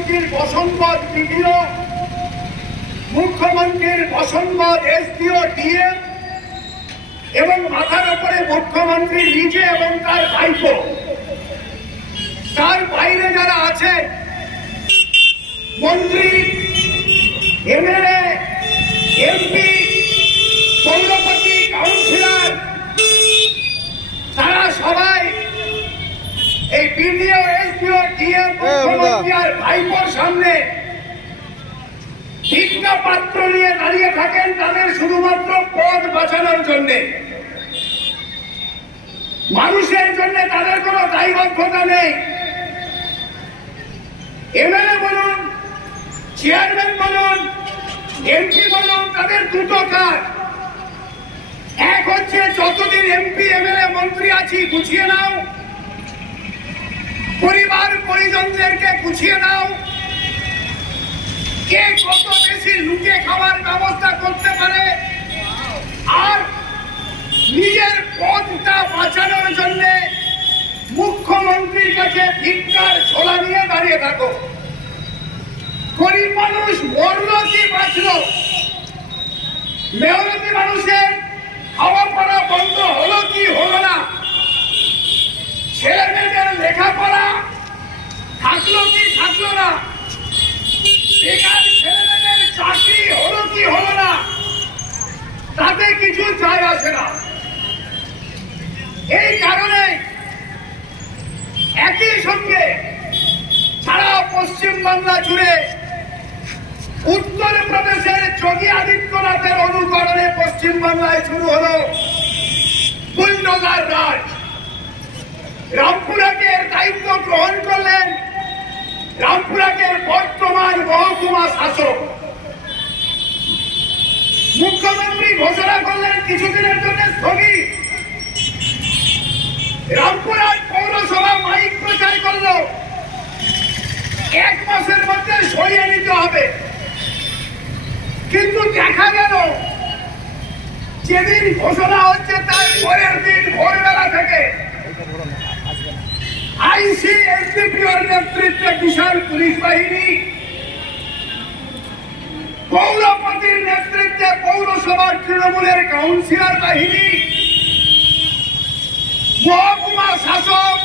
মুখ্যমন্ত্রীর বসনপদ বিডিও, মুখ্যমন্ত্রীর বসনপদ SDO, DM এবং মাথার উপরে মুখ্যমন্ত্রী নিজে এবং তার ভাইপো, তার বাইরে যারা আছে মন্ত্রী, এমএলএ, এমপি, পৌরপতি, কাউন্সিলর, তারা সবাই এই বিডিও, এসডিও, ডিএম, মুখ্যমন্ত্রী আর ভাইপোর সামনে ভিক্ষা পাত্র নিয়ে দাঁড়িয়ে থাকেন তাদের শুধুমাত্র পদ বাঁচানোর জন্য। মানুষের জন্য তাদের কোনো দায়বদ্ধতা নেই। এমএলএ বলুন, চেয়ারম্যান বলুন, এমপি বলুন, তাদের দুটো কাজ। এক হচ্ছে যতদিন এমপি, এমএলএ, মন্ত্রী আছি গুছিয়ে নাও, পরিবার পরিজনদেরকে গুছিয়ে নাও, কে কত বেশি লুটে খাওয়ার ব্যবস্থা করতে পারে, আর নিজের পদটা বাঁচানোর জন্য মুখ্যমন্ত্রীর কাছে ভিক্ষার ঝোলা নিয়ে দাঁড়িয়ে থাকো। গরিব মানুষ মরল কি বাঁচল, মেহনতি মানুষের খাওয়া পড়া বন্ধ হলো কি হলো না, ছেলে মেয়েদের লেখাপড়া থাকলো কি থাকলো না, বেকার ছেলে মেয়েদের চাকরি হলো কি হলো না, তাতে কিছু যায় আসে না। এই কারণে একই সঙ্গে সারা পশ্চিমবাংলা জুড়ে উত্তরপ্রদেশের যোগী আদিত্যনাথের অনুকরণে পশ্চিমবাংলায় শুরু হলো বুলডোজার রাজ। রামপুরাকের দায়িত্ব গ্রহণ করলেন রামপুরাকের বর্তমান মহকুমা শাসক। মুখ্যমন্ত্রী ঘোষণা করলেন কিছুদিনের জন্য স্থগিত। রামপুরার পৌরসভা মাইক প্রচার করল 1 মাসের মধ্যে সরিয়ে নিতে হবে। কিন্তু দেখা গেল যেদিন ঘোষণা হচ্ছে তার পরের দিন ভোরবেলা থেকে আইসি, এসডিপিওর নেতৃত্বে বিশাল পুলিশ বাহিনী, পৌরপতির নেতৃত্বে পৌরসভার তৃণমূলের কাউন্সিলর বাহিনী, মহকুমা শাসক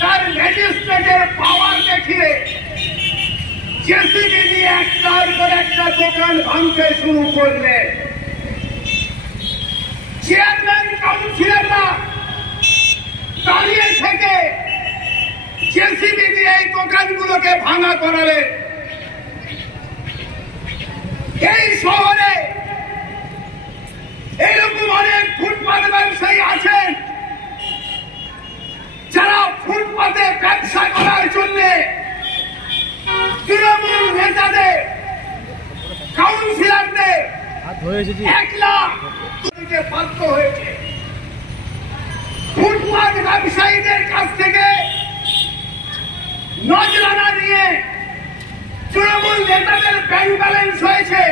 তার ম্যাজিস্ট্রেটের পাওয়ার দেখিয়ে জেসিবি দিয়ে একটার পর একটা দোকান ভাঙতে শুরু করলেন। চেয়ারম্যান, কাউন্সিলররা দাঁড়িয়ে থেকে জেসিবি দিয়ে এই দোকানগুলোকে ভাঙা করালেন। এই শহরে এইরকম অনেক ফুটপাত ব্যবসায়ী আছেন যারা ফুটপাতে ব্যবসা করার জন্য তৃণমূল নেতাদের, কাউন্সিলরদের 1 লাখ দিতে বাধ্য হয়েছে। ফুটপাত ব্যবসায়ীদের কাছ থেকে নজরানা নিয়ে তৃণমূল নেতাদের ব্যাংক ব্যালেন্স হয়েছে।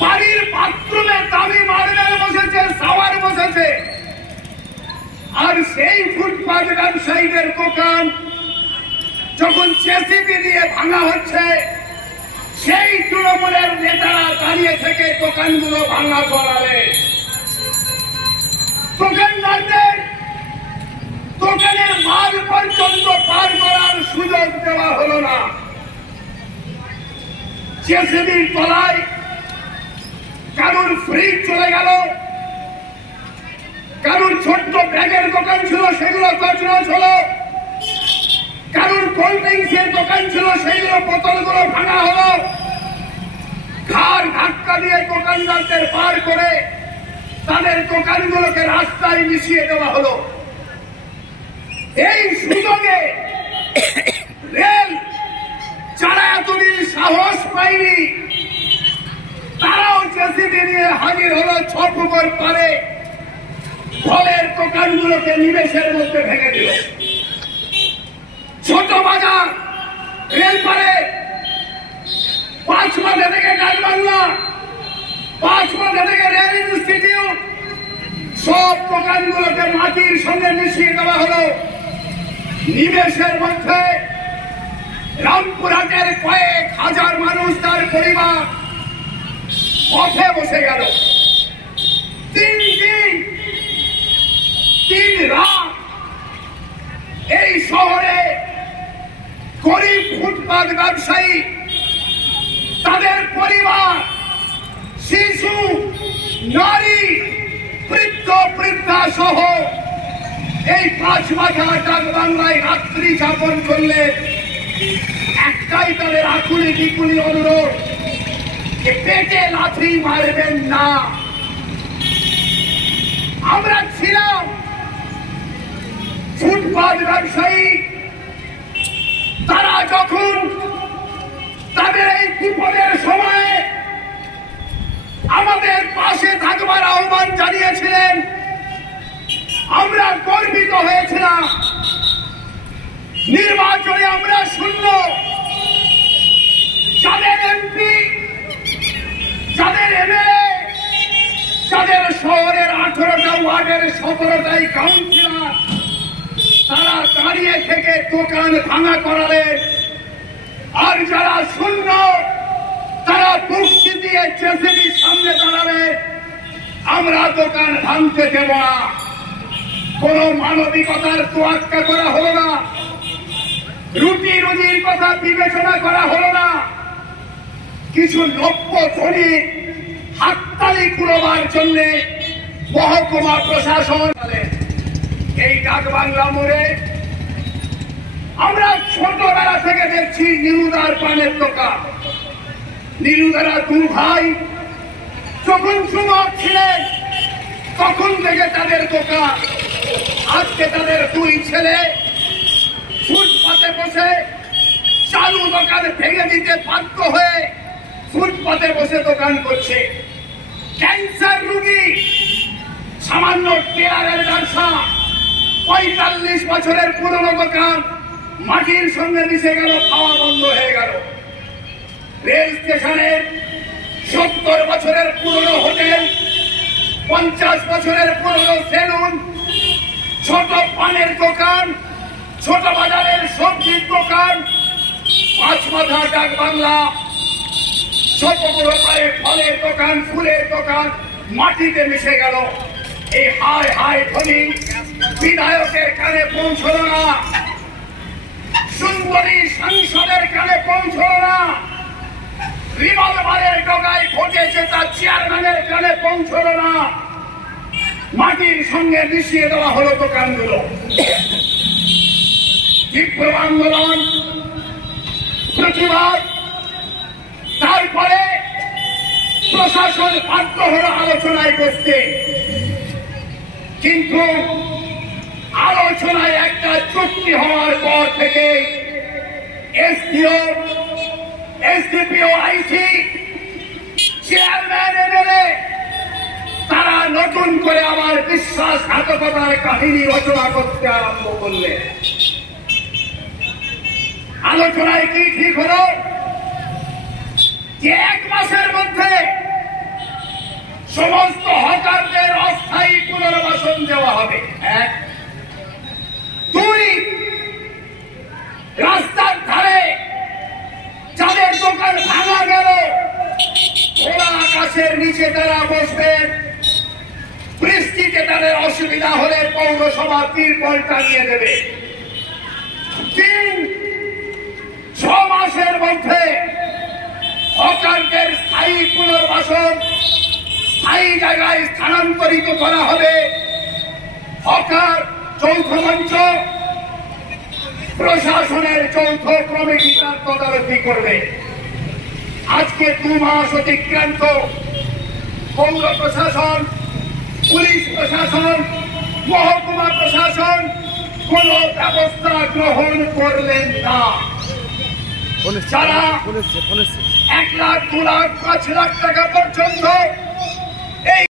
বাড়ির বাথরুমে দামি মার্বেল বসেছে, শাওয়ার বসেছে। আর সেই ফুটপাত ব্যবসায়ীদের দোকান যখন জেসিবি দিয়ে ভাঙা হচ্ছে, সেই তৃণমূলের নেতারা দাঁড়িয়ে থেকে দোকানগুলো ভাঙা করালে দোকানদারদের দোকানের মাল পর্যন্ত পার করার সুযোগ দেওয়া হলো না। জেসিবির তলায় কারুর ফ্রিজ চলে গেল, কারুর ছোট্ট ব্যাগের দোকান ছিল সেগুলো তছনছ হলো, কারুর কোল্ড ড্রিঙ্কসের দোকান ছিল সেইগুলো বোতলগুলো ভাঙা হলো। ঘাড় ধাক্কা দিয়ে দোকানদারদের পার করে তাদের দোকানগুলোকে রাস্তায় মিশিয়ে দেওয়া হলো। এই সুযোগে রেল, যারা এতদিন সাহস পায়নি, তারাও জেসিবি নিয়ে হাজির হলো 6 ফুট পারে। ফলের দোকানগুলোকে নিমেষের মধ্যে ভেঙে দিল। ছোট বাজার, রেলপারে, 5 মাথা থেকে ডাকবাংলা, 5 মাথা থেকে রেল ইনস্টিটিউট, সব দোকানগুলোকে মাটির সঙ্গে মিশিয়ে দেওয়া হলো। নিমেষের মধ্যে রামপুরহাটের কয়েক হাজার মানুষ, তার পরিবার পথে বসে গেল। 3 দিন 3 রাত এই শহরে গরিব ফুটপাত ব্যবসায়ী, তাদের পরিবার, শিশু, নারী, বৃদ্ধ বৃদ্ধা সহ এই 5 মাথা ডাকবাংলায় রাত্রি যাপন করলে একটাই তাদের আকুলি বিকুলি অনুরোধ, পেটে লাথি মারবেন না। আমরা ছিলাম ফুটপাত ব্যবসায়ী, তারা যখন তাদের এই বিপদের সময়ে আমাদের পাশে থাকবার আহ্বান জানিয়েছিলেন, আমরা গর্বিত হয়েছিলাম। নির্বাচনে আমরা শূন্য, যাদের এমপি, যাদের এমএলএ, যাদের শহরের 18টা ওয়ার্ডের 17টাই কাউন্সিলর, তারা দাঁড়িয়ে থেকে দোকান ভাঙা করালেন। আর যারা শূন্য, তারা মুক্তি দিয়ে জেসিবির সামনে দাঁড়াবে, আমরা দোকান ভাঙতে দেব না। কোন মানবিকতার তোয়াক্কা করা হলো না, রুটি রুজির কথা বিবেচনা করা হলো না। কিছু লক্ষ ধনী হাততালি কুড়োবার জন্য মহকুমা প্রশাসন এই ডাকবাংলা মোড়ে আমরা ছোটবেলা থেকে দেখছি নীলুদার পানের দোকান। নীলুদারা 2 ভাই যখন যুবক ছিলেন তখন থেকে তাদের দোকান। আজকে তাদের 2 ছেলে ফুটপাতে বসে চালু দোকান ভেঙে দিতে বাধ্য হয়ে ফুটপাতে বসে দোকান করছে। ক্যান্সার রোগী সামান্য টেলারের ব্যবসা, 45 বছরের পুরনো দোকান মাটির সঙ্গে মিশে গেল, খাওয়া বন্ধ হয়ে গেল। রেল স্টেশনের 70 বছরের পুরনো হোটেল, 50 বছরের পুরনো সেলুন, ছোট পানের দোকান, ছোট বাজারের সবজির দোকান, 5 মাথা ডাকবাংলা, ছোট বড় প্রায় ফলের দোকান, ফুলের দোকান মাটিতে মিশে গেল। এই হায় হায় ধ্বনি বিধায়কের কানে পৌঁছল না, সুন্দরী সাংসদের কানে পৌঁছল না, রিভলভারের ডগায় ঘটেছে তার চেয়ারম্যানের কানে পৌঁছল না। মাটির সঙ্গে মিশিয়ে দেওয়া হলো দোকানগুলো। বিপ্লব আন্দোলন, প্রতিবাদ, তারপরে প্রশাসন বাধ্য হল আলোচনায় বসতে। কিন্তু আলোচনায় একটা চুক্তি হওয়ার পর থেকে এসডিও, এসডিপিও, আইসি, চেয়ারম্যান, এমএলএ তারা নতুন করে আবার বিশ্বাসঘাতকতার কাহিনী রচনা করতে আরম্ভ করলেন। আলোচনায় কি ঠিক হলো যে 1 মাসের মধ্যে সমস্ত হকারদের অস্থায়ী পুনর্বাসন দেওয়া হবে। 1, 2, রাস্তার ধারে যাদের দোকান ভাঙা গেল খোলা আকাশের নিচে তারা বসবেন, বৃষ্টিতে তাদের অসুবিধা হলে পৌরসভা তিরপল টানিয়ে দেবে। 3, 6 মাসের মধ্যে হকারদের স্থায়ী পুনর্বাসন, স্থায়ী জায়গায় স্থানান্তরিত করা হবে। হকার যৌথ মঞ্চ প্রশাসনের যৌথ কমিটি তার তদারকি করবে। আজকে 2 মাস অতিক্রান্ত, পৌর প্রশাসন, পুলিশ প্রশাসন, মহকুমা প্রশাসন কোন ব্যবস্থা গ্রহণ করলেন না। যারা 1 লাখ, 2 লাখ, 5 লাখ টাকা পর্যন্ত এই